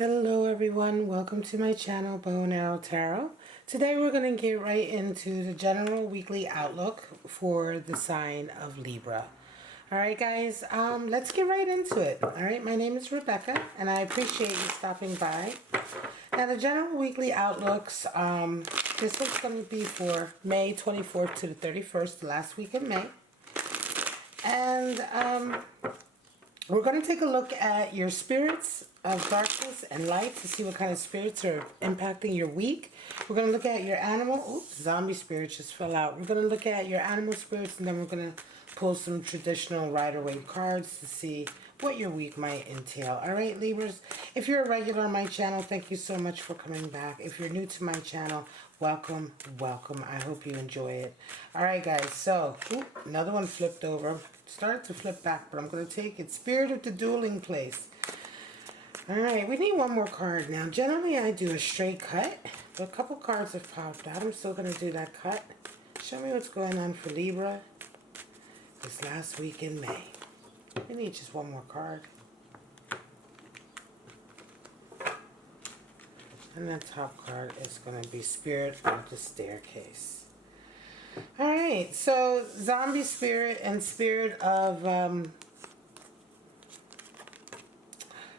Hello everyone, welcome to my channel, Bow and Arrow Tarot. Today we're going to get right into the general weekly outlook for the sign of Libra. Alright guys, let's get right into it. Alright, my name is Rebecca and I appreciate you stopping by. Now the general weekly outlooks, this one's going to be for May 24th to the 31st, the last week in May. And we're going to take a look at your spirits of darkness and light to see what kind of spirits are impacting your week. We're going to look at your animal. Oops, zombie spirit just fell out. We're going to look at your animal spirits, and then we're going to pull some traditional Rider-Waite cards to see what your week might entail. All right, Libras, if you're a regular on my channel, thank you so much for coming back. If you're new to my channel, welcome, welcome. I hope you enjoy it. All right, guys, so another one flipped over. Started to flip back, but I'm going to take it. Spirit of the dueling place. All right, we need one more card now. Generally, I do a straight cut, but a couple cards have popped out. I'm still going to do that cut. Show me what's going on for Libra this last week in May. We need just one more card. And that top card is going to be Spirit of the Staircase. Alright, so zombie spirit and spirit of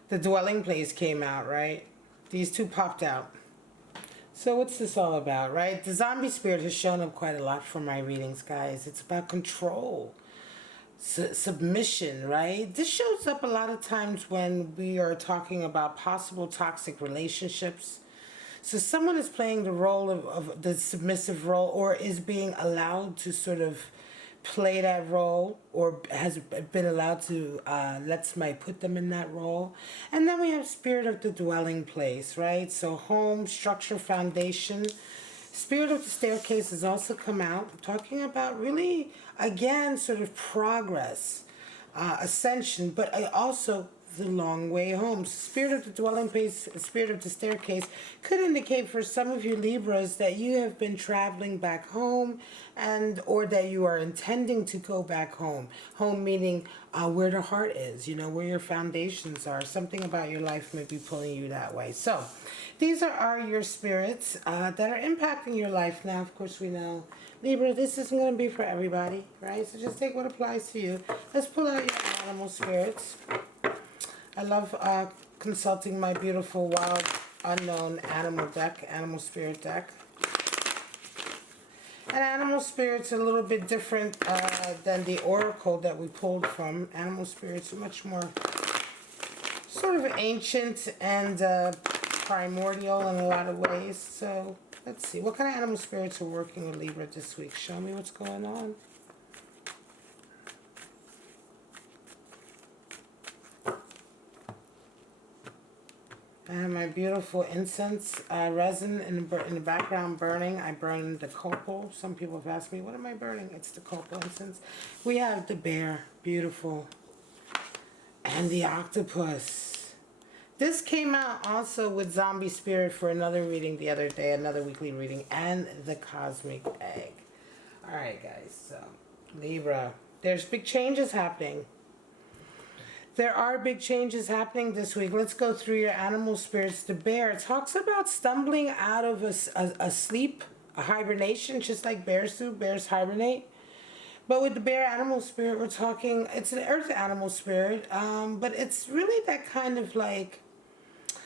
the dwelling place came out, right? These two popped out. So what's this all about, right? The zombie spirit has shown up quite a lot for my readings, guys. It's about control, submission, right? This shows up a lot of times when we are talking about possible toxic relationships. So someone is playing the role of the submissive role, or is being allowed to sort of play that role, or has been allowed to let somebody put them in that role. And then we have spirit of the dwelling place, right? So home, structure, foundation. Spirit of the staircase has also come out, talking about really, again, sort of progress, ascension, but also the long way home. Spirit of the dwelling place, spirit of the staircase could indicate for some of you Libras that you have been traveling back home, and or that you are intending to go back home. Home meaning where the heart is, you know, where your foundations are. Something about your life may be pulling you that way. So these are your spirits that are impacting your life. Now, of course, we know, Libra, this isn't going to be for everybody, right? So just take what applies to you. Let's pull out your animal spirits. I love consulting my beautiful wild unknown animal deck, animal spirit deck. And animal spirits are a little bit different than the oracle that we pulled from. Animal spirits are much more sort of ancient and primordial in a lot of ways. So let's see, what kind of animal spirits are working with Libra this week? Show me what's going on. I have my beautiful incense resin in the background burning. I burn the copal. Some people have asked me, what am I burning? It's the copal incense. We have the bear, beautiful, and the octopus. This came out also with zombie spirit for another reading the other day, another weekly reading, and the cosmic egg. All right, guys, so Libra, there's big changes happening. There are big changes happening this week. Let's go through your animal spirits. The bear talks about stumbling out of a sleep, a hibernation, just like bears do. Bears hibernate. But with the bear animal spirit, we're talking, it's an earth animal spirit, but it's really that kind of like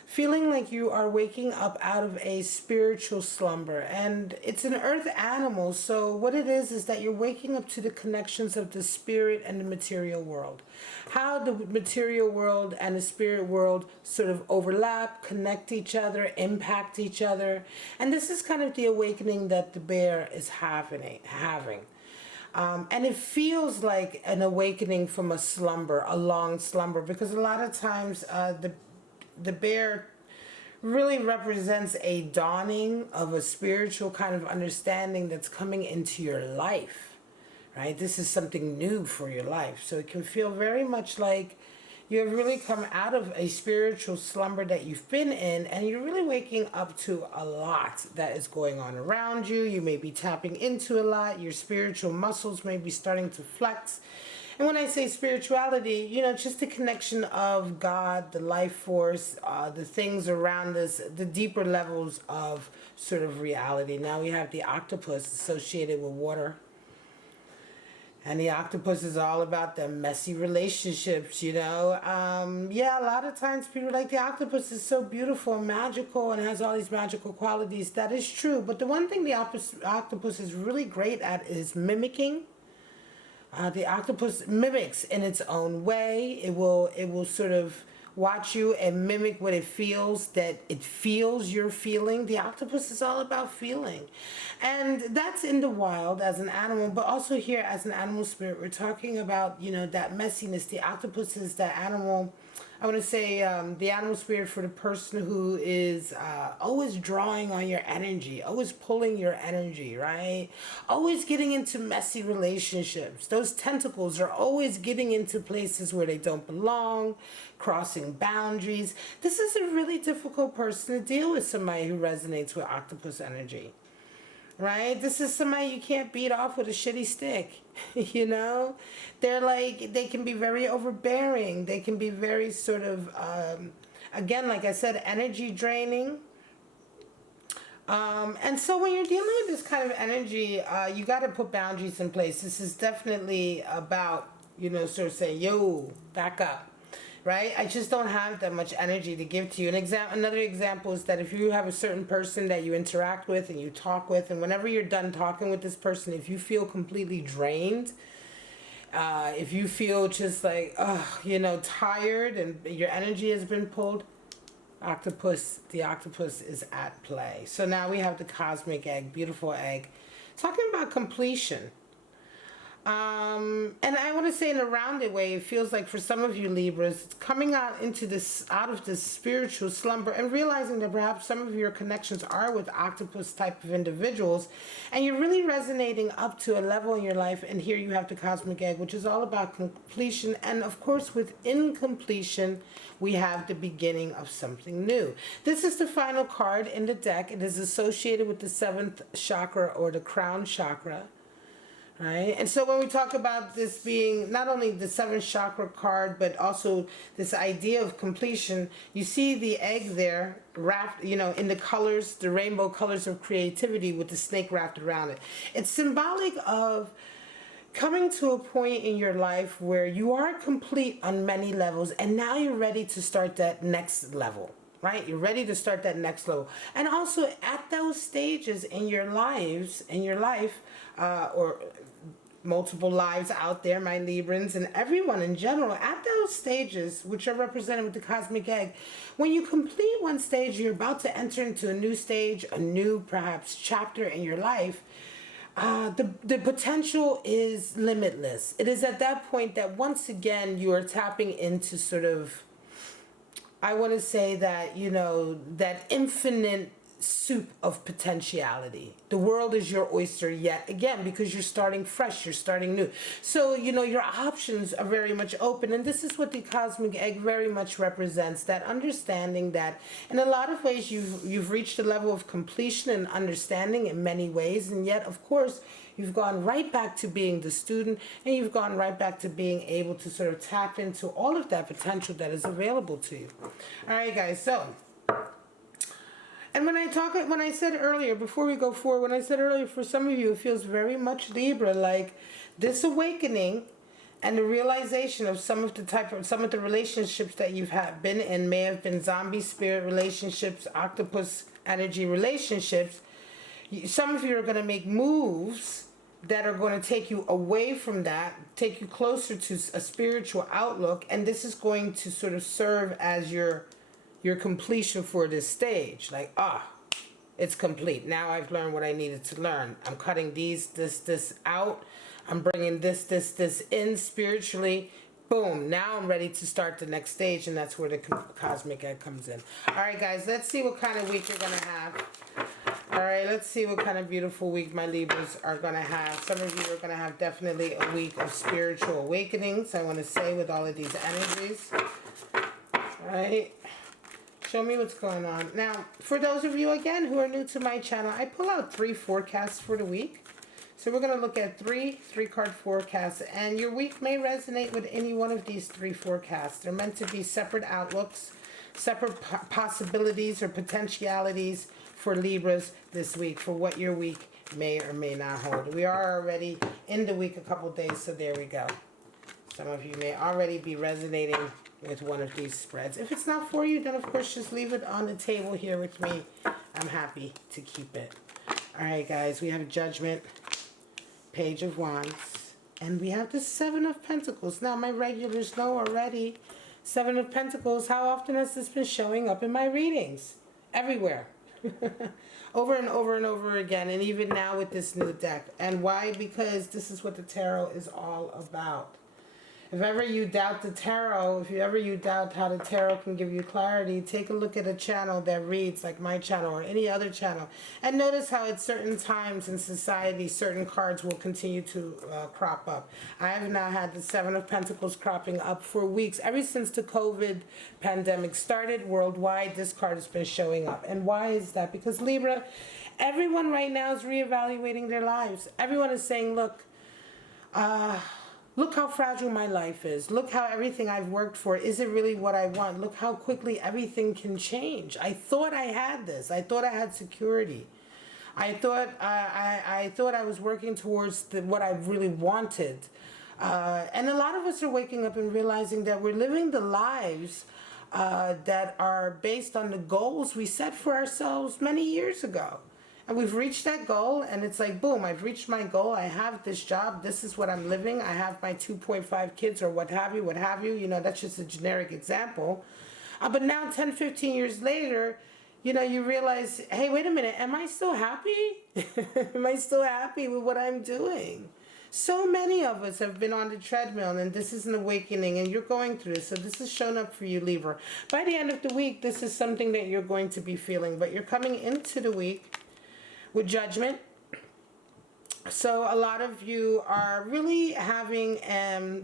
feeling like you are waking up out of a spiritual slumber. And it's an earth animal, so what it is that you're waking up to the connections of the spirit and the material world. How the material world and the spirit world sort of overlap, connect each other, impact each other. And this is kind of the awakening that the bear is having. And it feels like an awakening from a slumber, a long slumber, because a lot of times the bear really represents a dawning of a spiritual kind of understanding that's coming into your life, right? This is something new for your life. So it can feel very much like you have really come out of a spiritual slumber that you've been in, and you're really waking up to a lot that is going on around you. You may be tapping into a lot. Your spiritual muscles may be starting to flex. And when I say spirituality, you know, just the connection of God, the life force, the things around us, the deeper levels of sort of reality. Now we have the octopus associated with water. And the octopus is all about the messy relationships, you know. Yeah, a lot of times people are like, the octopus is so beautiful and magical and has all these magical qualities. That is true. But the one thing the octopus is really great at is mimicking. The octopus mimics in its own way. It will sort of watch you and mimic what it feels, that it feels you're feeling. The octopus is all about feeling. And that's in the wild as an animal, but also here as an animal spirit, we're talking about, you know, that messiness. The octopus is that animal, I want to say the animal spirit for the person who is always drawing on your energy, always pulling your energy, right? Always getting into messy relationships. Those tentacles are always getting into places where they don't belong, crossing boundaries. This is a really difficult person to deal with, somebody who resonates with octopus energy. Right? This is somebody you can't beat off with a shitty stick. You know? They're like, they can be very overbearing. They can be very sort of, again, like I said, energy draining. And so when you're dealing with this kind of energy, you got to put boundaries in place. This is definitely about, you know, sort of saying, yo, back up. Right? I just don't have that much energy to give to you. Another example is that if you have a certain person that you interact with and you talk with, and whenever you're done talking with this person, if you feel completely drained, if you feel just like, you know, tired and your energy has been pulled, the octopus is at play. So now we have the cosmic egg, beautiful egg, talking about completion. And I want to say in a rounded way, it feels like for some of you Libras, it's coming out of this spiritual slumber and realizing that perhaps some of your connections are with octopus type of individuals, and you're really resonating up to a level in your life. And here you have the cosmic egg, which is all about completion. And of course, within completion, we have the beginning of something new. This is the final card in the deck. It is associated with the 7th chakra, or the crown chakra. Right? And so when we talk about this being not only the 7th chakra card, but also this idea of completion, you see the egg there wrapped, you know, in the colors, the rainbow colors of creativity with the snake wrapped around it. It's symbolic of coming to a point in your life where you are complete on many levels, and now you're ready to start that next level. Right? You're ready to start that next level. And also at those stages in your life, or multiple lives out there, my Librans, and everyone in general, at those stages, which are represented with the cosmic egg, when you complete one stage, you're about to enter into a new stage, a new perhaps chapter in your life. The potential is limitless. It is at that point that once again you are tapping into sort of, I want to say that, you know, that infinite soup of potentiality. The world is your oyster yet again, because you're starting fresh, you're starting new. So, you know, your options are very much open. And this is what the cosmic egg very much represents, that understanding that in a lot of ways you've reached a level of completion and understanding in many ways. And yet, of course, you've gone right back to being the student, and you've gone right back to being able to sort of tap into all of that potential that is available to you. All right, guys, so, and when I said earlier, before we go forward, when I said earlier, for some of you, it feels very much Libra, like this awakening and the realization of some of the relationships that you've been in may have been zombie spirit relationships, octopus energy relationships. Some of you are going to make moves that are going to take you away from that, take you closer to a spiritual outlook, and this is going to sort of serve as your completion for this stage. Like, it's complete. Now I've learned what I needed to learn. I'm cutting this out. I'm bringing this in spiritually. Boom. Now I'm ready to start the next stage, and that's where the cosmic egg comes in. All right, guys, let's see what kind of week you're going to have. All right, let's see what kind of beautiful week my Libras are going to have. Some of you are going to have definitely a week of spiritual awakenings, I want to say, with all of these energies. All right. Show me what's going on. Now, for those of you, again, who are new to my channel, I pull out 3 forecasts for the week. So we're going to look at three-card forecasts, and your week may resonate with any one of these three forecasts. They're meant to be separate outlooks, separate possibilities or potentialities for Libras this week, for what your week may or may not hold. We are already in the week a couple days, so there we go. Some of you may already be resonating with one of these spreads. If it's not for you, then of course just leave it on the table here with me. I'm happy to keep it. All right, guys, we have Judgment, Page of Wands, and we have the Seven of Pentacles. Now, my regulars know already, Seven of Pentacles, how often has this been showing up in my readings? Everywhere. Over and over and over again, and even now with this new deck. And why? Because this is what the tarot is all about. If ever you doubt the tarot, if ever you doubt how the tarot can give you clarity, take a look at a channel that reads like my channel or any other channel. And notice how at certain times in society, certain cards will continue to crop up. I have now had the Seven of Pentacles cropping up for weeks. Ever since the COVID pandemic started worldwide, this card has been showing up. And why is that? Because Libra, everyone right now is reevaluating their lives. Everyone is saying, look, look how fragile my life is. Look how everything I've worked for, is it really what I want? Look how quickly everything can change. I thought I had this. I thought I had security. I thought I was working towards what I really wanted. And a lot of us are waking up and realizing that we're living the lives that are based on the goals we set for ourselves many years ago. And we've reached that goal, and it's like, boom, I've reached my goal. I have this job. This is what I'm living. I have my 2.5 kids or what have you. You know, that's just a generic example. But now 10, 15 years later, you know, you realize, hey, wait a minute. Am I still happy? Am I still happy with what I'm doing? So many of us have been on the treadmill, and this is an awakening, and you're going through this. So this is shown up for you, Libra. By the end of the week, this is something that you're going to be feeling. But you're coming into the week with Judgment. So a lot of you are really having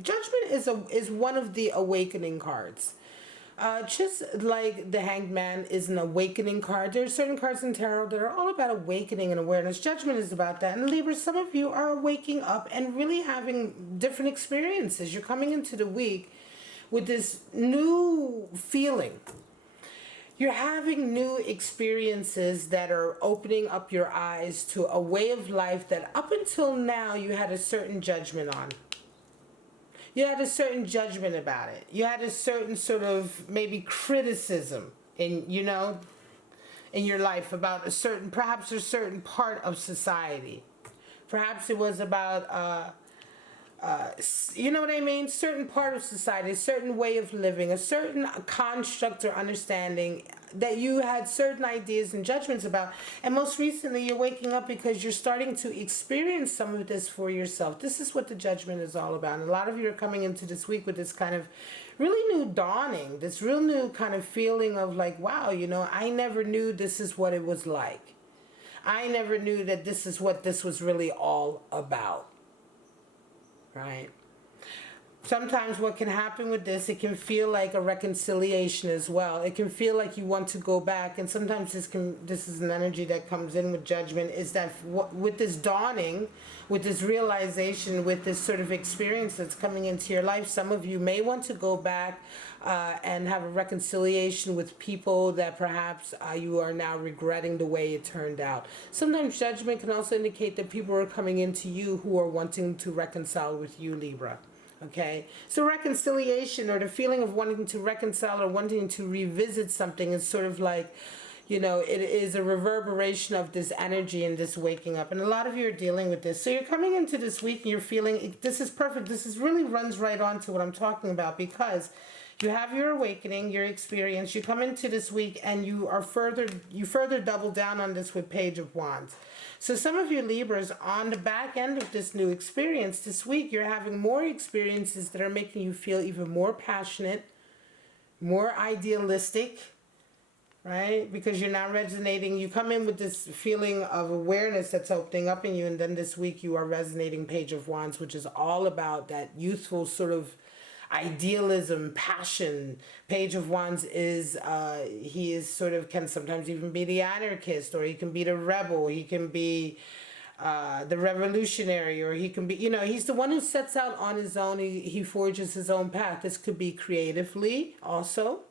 Judgment is one of the awakening cards. Just like the Hanged Man is an awakening card, there are certain cards in tarot that are all about awakening and awareness. Judgment is about that. And Libra, some of you are waking up and really having different experiences. You're coming into the week with this new feeling. You're having new experiences that are opening up your eyes to a way of life that up until now you had a certain judgment on. You had a certain judgment about it. You had a certain sort of maybe criticism in, you know, in your life about perhaps a certain part of society. Perhaps it was about you know what I mean? Certain part of society, a certain way of living, a certain construct or understanding that you had certain ideas and judgments about. And most recently, you're waking up because you're starting to experience some of this for yourself. This is what the Judgment is all about. And a lot of you are coming into this week with this kind of really new dawning, this real new kind of feeling of like, wow, you know, I never knew this is what it was like. I never knew that this is what this was really all about. Right? Sometimes what can happen with this, it can feel like a reconciliation as well. It can feel like you want to go back, and sometimes this is an energy that comes in with Judgment, is that with this dawning, with this realization, with this sort of experience that's coming into your life, some of you may want to go back and have a reconciliation with people that perhaps you are now regretting the way it turned out. Sometimes Judgment can also indicate that people are coming into you who are wanting to reconcile with you, Libra. Okay, so reconciliation, or the feeling of wanting to reconcile or wanting to revisit something, is sort of like, you know, it is a reverberation of this energy and this waking up. And a lot of you are dealing with this. So you're coming into this week and you're feeling, this is perfect. This is really runs right on to what I'm talking about, because you have your awakening, your experience. You come into this week and you further double down on this with Page of Wands. So some of you Libras, on the back end of this new experience this week, you're having more experiences that are making you feel even more passionate, more idealistic, right? Because you're now resonating. You come in with this feeling of awareness that's opening up in you, and then this week you are resonating Page of Wands, which is all about that youthful sort of idealism, passion. Page of Wands is, he is sort of, can sometimes even be the anarchist, or he can be the rebel, he can be the revolutionary, or he can be, he's the one who sets out on his own. He forges his own path. This could be creatively also.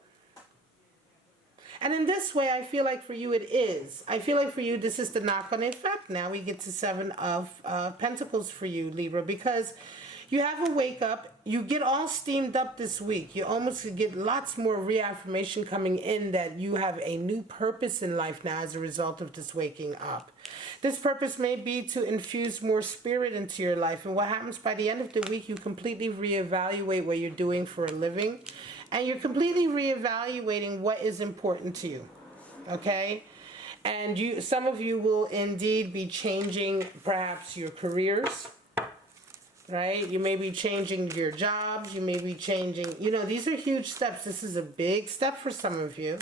And in this way, I feel like for you it is. I feel like for you, this is the knock-on effect. Now we get to Seven of Pentacles for you, Libra, because you have a wake up. You get all steamed up this week. You almost get lots more reaffirmation coming in that you have a new purpose in life now as a result of this waking up. This purpose may be to infuse more spirit into your life. And what happens by the end of the week, you completely reevaluate what you're doing for a living. And you're completely reevaluating what is important to you. Okay? And some of you will indeed be changing perhaps your careers. Right? You may be changing your jobs. You may be changing, these are huge steps. This is a big step for some of you.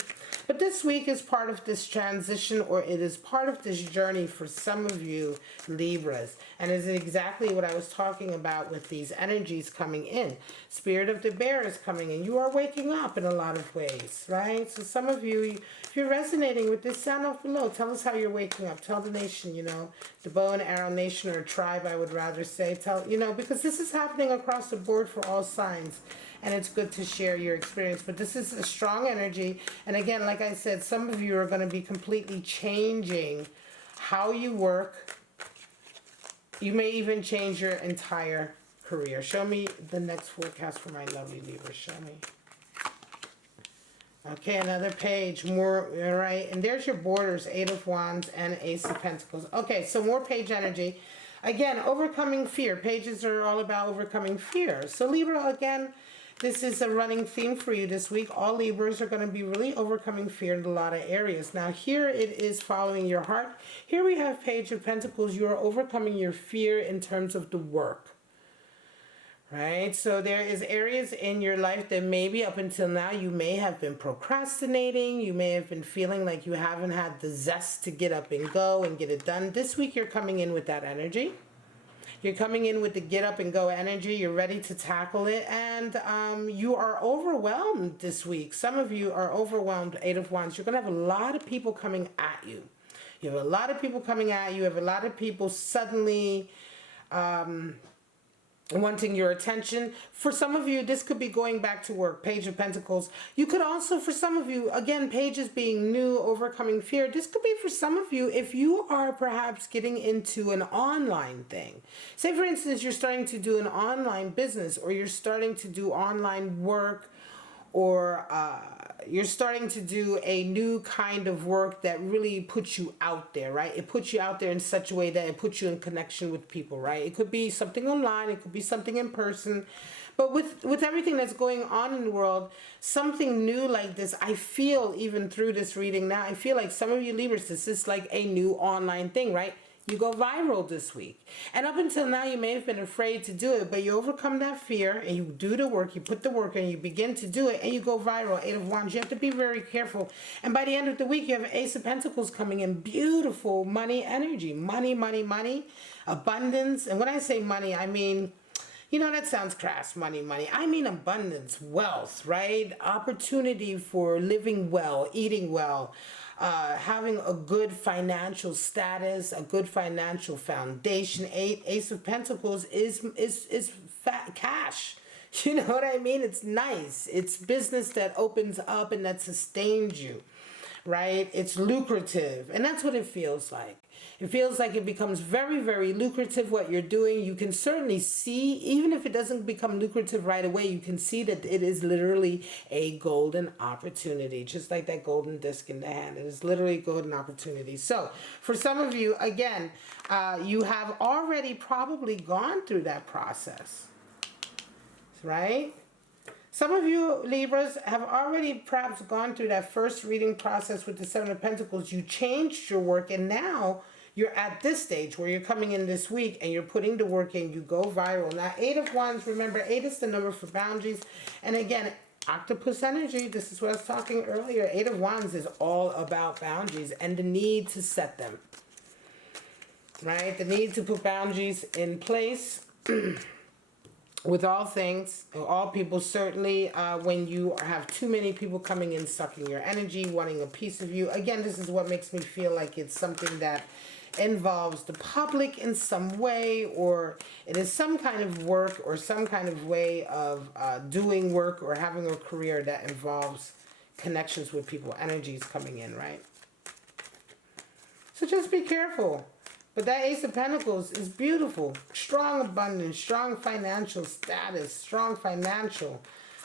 But this week is part of this transition, or it is part of this journey for some of you Libras. And it's exactly what I was talking about with these energies coming in. Spirit of the Bear is coming in. You are waking up in a lot of ways, right? So some of you, if you're resonating with this, sound off below. Tell us how you're waking up. Tell the nation, the Bow and Arrow Nation, or tribe, I would rather say. Because this is happening across the board for all signs. And it's good to share your experience. But this is a strong energy. And again, like I said, some of you are going to be completely changing how you work. You may even change your entire career. Show me the next forecast for my lovely Libra. Show me. Okay, another page. More, all right. And there's your borders, 8 of Wands and Ace of Pentacles. Okay, so more page energy. Again, overcoming fear. Pages are all about overcoming fear. So Libra, again, this is a running theme for you this week. All Libras are going to be really overcoming fear in a lot of areas. Now, here it is following your heart. Here we have Page of Pentacles. You are overcoming your fear in terms of the work. Right? So there is areas in your life that maybe up until now you may have been procrastinating. You may have been feeling like you haven't had the zest to get up and go and get it done. This week you're coming in with that energy. You're coming in with the get up and go energy. You're ready to tackle it. And you are overwhelmed this week. Some of you are overwhelmed, 8 of Wands. You're going to have a lot of people coming at you. You have a lot of people coming at you. You have a lot of people suddenly wanting your attention. For some of you, this could be going back to work, Page of Pentacles. You could also, for some of you, again, pages being new, overcoming fear. This could be for some of you if you are perhaps getting into an online thing. Say, for instance, you're starting to do an online business, or you're starting to do online work, or you're starting to do a new kind of work that really puts you out there, right? It puts you out there in such a way that it puts you in connection with people, right? It could be something online, it could be something in person. But with everything that's going on in the world, something new like this, I feel even through this reading now, I feel like some of you Libras, this is like a new online thing, right? You go viral this week. And up until now, you may have been afraid to do it, but you overcome that fear and you do the work, you put the work in, you begin to do it, and you go viral, 8 of Wands. You have to be very careful. And by the end of the week, you have Ace of Pentacles coming in. Beautiful money energy. Money, money, money. Abundance. And when I say money, I mean, that sounds crass, money, money. I mean abundance, wealth, right? Opportunity for living well, eating well. Having a good financial status, a good financial foundation. Ace of Pentacles is fat cash. You know what I mean? It's nice. It's business that opens up and that sustains you, right? It's lucrative. And that's what it feels like. It feels like it becomes very, very lucrative what you're doing. You can certainly see, even if it doesn't become lucrative right away, you can see that it is literally a golden opportunity. Just like that golden disc in the hand. It is literally a golden opportunity. So for some of you, again, you have already probably gone through that process, right? Some of you Libras have already perhaps gone through that first reading process with the 7 of Pentacles. You changed your work, and now you're at this stage where you're coming in this week and you're putting the work in. You go viral. Now, 8 of Wands, remember, 8 is the number for boundaries. And again, octopus energy, this is what I was talking earlier. 8 of Wands is all about boundaries and the need to set them, right? The need to put boundaries in place. With all things, all people, certainly when you have too many people coming in, sucking your energy, wanting a piece of you. Again, this is what makes me feel like it's something that involves the public in some way, or it is some kind of work or some kind of way of doing work or having a career that involves connections with people, energies coming in, right? So just be careful. But that Ace of Pentacles is beautiful. Strong abundance, strong financial status, strong financial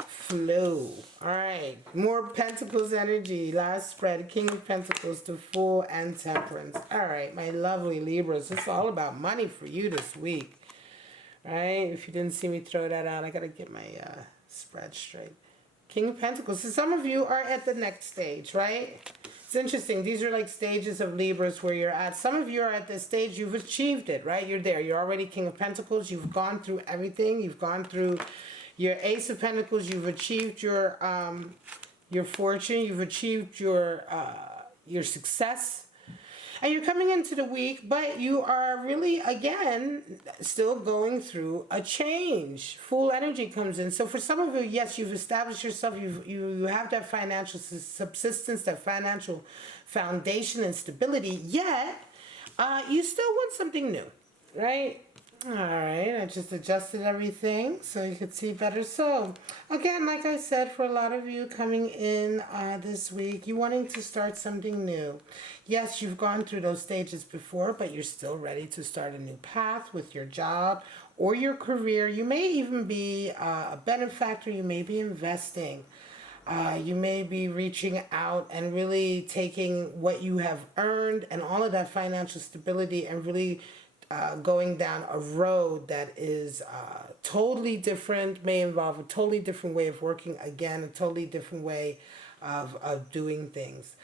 flow. All right. More Pentacles energy. Last spread. King of Pentacles to Fool and Temperance. All right, my lovely Libras. It's all about money for you this week. All right. If you didn't see me throw that out, I got to get my spread straight. King of Pentacles. So some of you are at the next stage, right? It's interesting. These are like stages of Libras where you're at. Some of you are at this stage. You've achieved it, right? You're there. You're already King of Pentacles. You've gone through everything. You've gone through your Ace of Pentacles. You've achieved your fortune. You've achieved your success. And you're coming into the week, but you are really, again, still going through a change. Fool energy comes in. So for some of you, yes, you've established yourself. You have that financial subsistence, that financial foundation and stability. Yet, you still want something new, right? All right, I just adjusted everything so you could see better. So, again, like I said, for a lot of you coming in this week, you wanting to start something new. Yes, you've gone through those stages before, but you're still ready to start a new path with your job or your career. You may even be a benefactor. You may be investing. You may be reaching out and really taking what you have earned and all of that financial stability and really going down a road that is totally different, may involve a totally different way of working, again, a totally different way of doing things.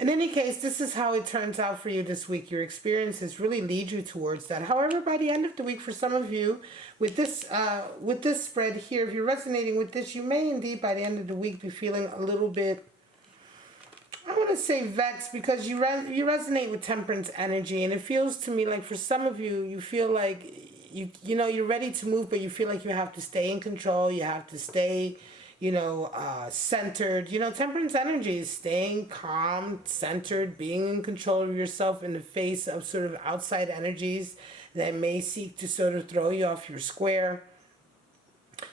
In any case, this is how it turns out for you this week. Your experiences really lead you towards that. However, by the end of the week, for some of you, with this spread here, if you're resonating with this, you may indeed, by the end of the week, be feeling a little bit, I want to say vexed, because you resonate with Temperance energy, and it feels to me like for some of you, you feel like you know you're ready to move, but you feel like you have to stay in control. You have to stay, centered. Temperance energy is staying calm, centered, being in control of yourself in the face of sort of outside energies that may seek to sort of throw you off your square.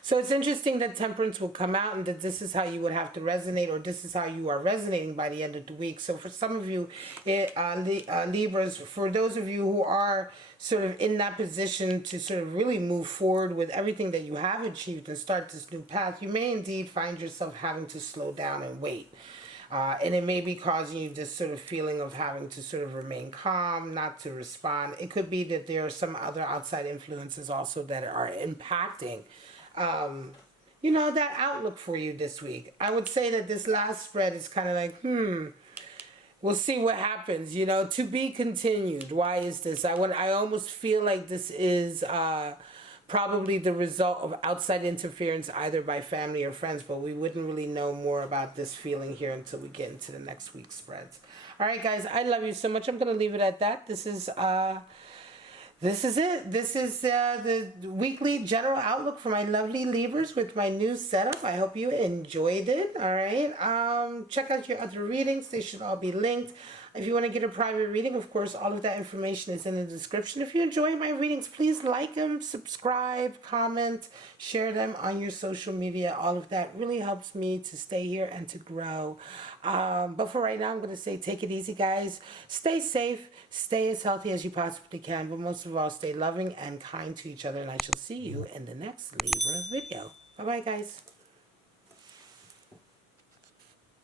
So it's interesting that Temperance will come out and that this is how you would have to resonate, or this is how you are resonating by the end of the week. So for some of you, Libras, for those of you who are sort of in that position to sort of really move forward with everything that you have achieved and start this new path, you may indeed find yourself having to slow down and wait. And it may be causing you this sort of feeling of having to sort of remain calm, not to respond. It could be that there are some other outside influences also that are impacting that outlook for you this week. I would say that this last spread is kind of like, we'll see what happens, to be continued. Why is this? I almost feel like this is probably the result of outside interference, either by family or friends, but we wouldn't really know more about this feeling here until we get into the next week's spreads. All right, guys, I love you so much. I'm going to leave it at that. This is it. This is the weekly general outlook for my lovely Libras with my new setup. I hope you enjoyed it. All right. Check out your other readings. They should all be linked. If you want to get a private reading, of course, all of that information is in the description. If you enjoy my readings, please like them, subscribe, comment, share them on your social media. All of that really helps me to stay here and to grow. But for right now, I'm going to say take it easy, guys. Stay safe. Stay as healthy as you possibly can. But most of all, stay loving and kind to each other. And I shall see you in the next Libra video. Bye-bye, guys.